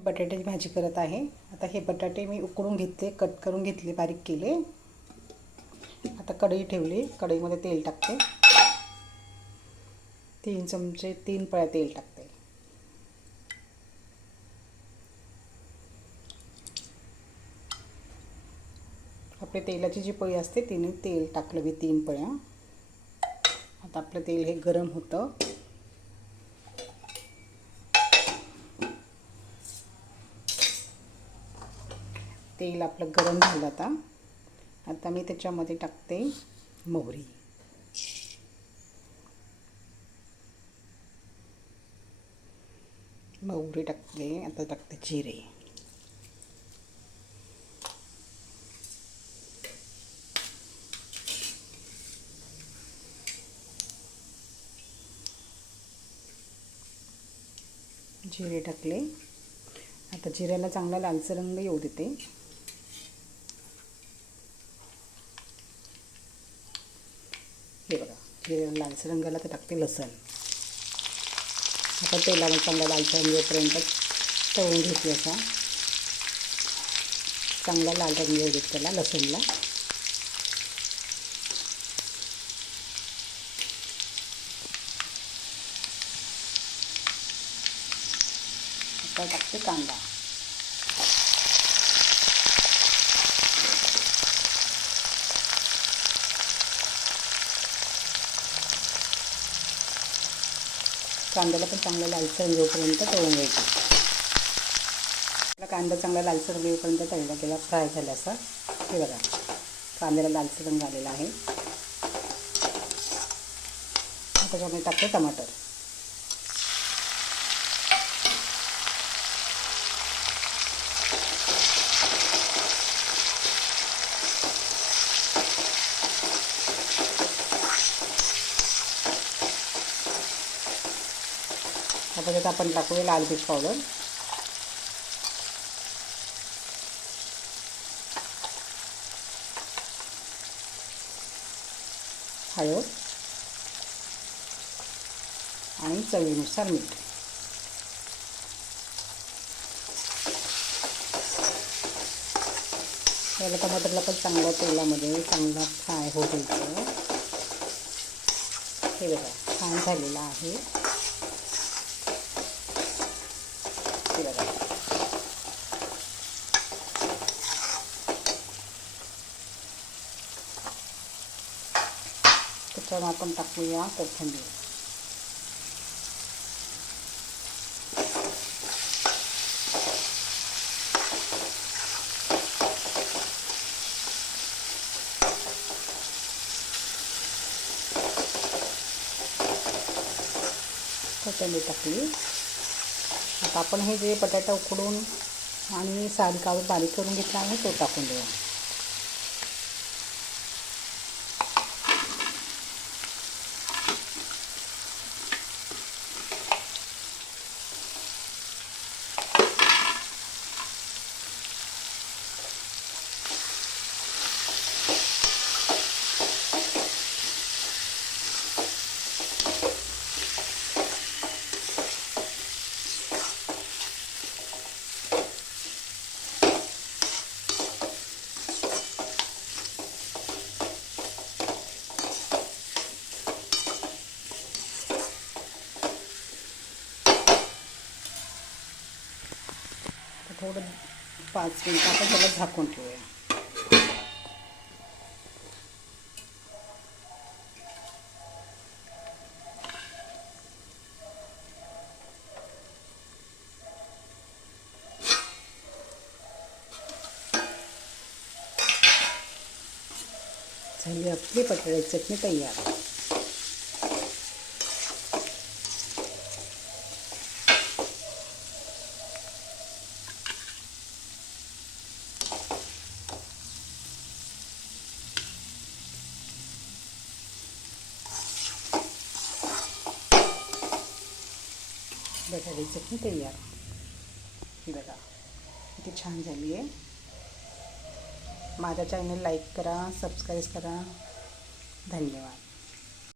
मी बटाट्याची भाजी करत आहे। आता हे बटाटे मी उकडून घेतले, कट करून घेतले, बारीक केले। आता कढई ठेवली, कढईमध्ये तेल टाकते। 3 चमचे 3 पळ्या तेल टाकते। आपल्या तेलाची जी पळी असते तिने तेल टाकलं मी 3 पळ्या। आता आपलं तेल हे गरम होतं। तेल आपलं गरम झालं। आता मी त्याच्यामध्ये टाकते मोहरी, टाकते। आता टाकते जिरे, टाकले। आता जिऱ्याला चांगला लालसर रंग येऊ देते। हे बघा, जिऱ्याला लालसर रंगाला तर टाकते लसूण। आता तेलाला चांगला लालसर रंग येईपर्यंत तळून घेते। असा चांगला लाल रंग येऊ देते त्याला, लसूणला। आता टाकते कांदा, कांद्याला पण चांगला लालसर येईपर्यंत तळून घ्यायचं। आपला कांदा चांगला लालसर येईपर्यंत तळला गेला, फ्राय झाला असा। हे बघा, कांद्याला लालसर रंग आलेला आहे। आता त्याच्यामध्ये टाकते टमाटर, आता त्यात आपण टाकूया लाल मिरच पावडर, हळद आणि चवीनुसार मीठ। याला टमाटरला पण चांगल्या तेलामध्ये चांगला फ्राय होऊ द्यायचं। हे बघा, छान झालेलं आहे। हे बघा, त्याच्यावर आपण टाकूया कोथिंबीर। कोथिंबीर टाकली। आता आपण हे जे बटाटा उकडून आणि साल काढून बारीक करून घेतला आहे तो टाकून देऊ। थोडं 5 मिनिटं आपण त्याला झाकून ठेवूया। झाली आपली बटाट्याची चटणी तयार। बटाट्याची चटणी तयार। ही बघा किती छान झाली आहे। माझ्या चॅनल लाईक करा, सबस्क्राईब करा। धन्यवाद।